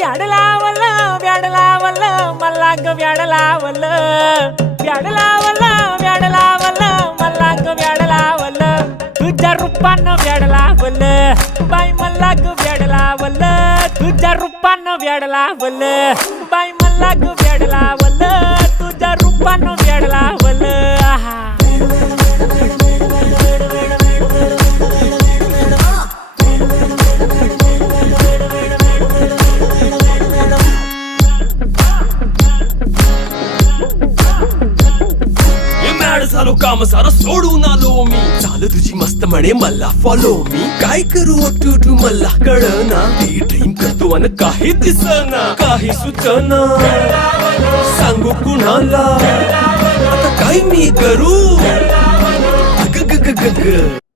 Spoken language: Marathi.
व्याड लावलं व्याड लावलं मला ग व्याड लावलं व्याड लावलं व्याड लावलं मला ग व्याड लावलं तुझ्या रूपानं व्याड लावलं बाई मला ग व्याड लावलं तुझ्या रूपानं व्याड लावलं बाई मला ग व्याड लावलं तुझ्या रूपानं व्याड लावलं आहा झालो काम सारं सोडून आलो मी चाल तुझी मस्त म्हणे मला फॉलो मी काय करू टू मला कळना ती ड्रीम करतो आणि काही दिसना काही सुचना सांगू कुणाला आता काय मी करू ग ग ग ग ग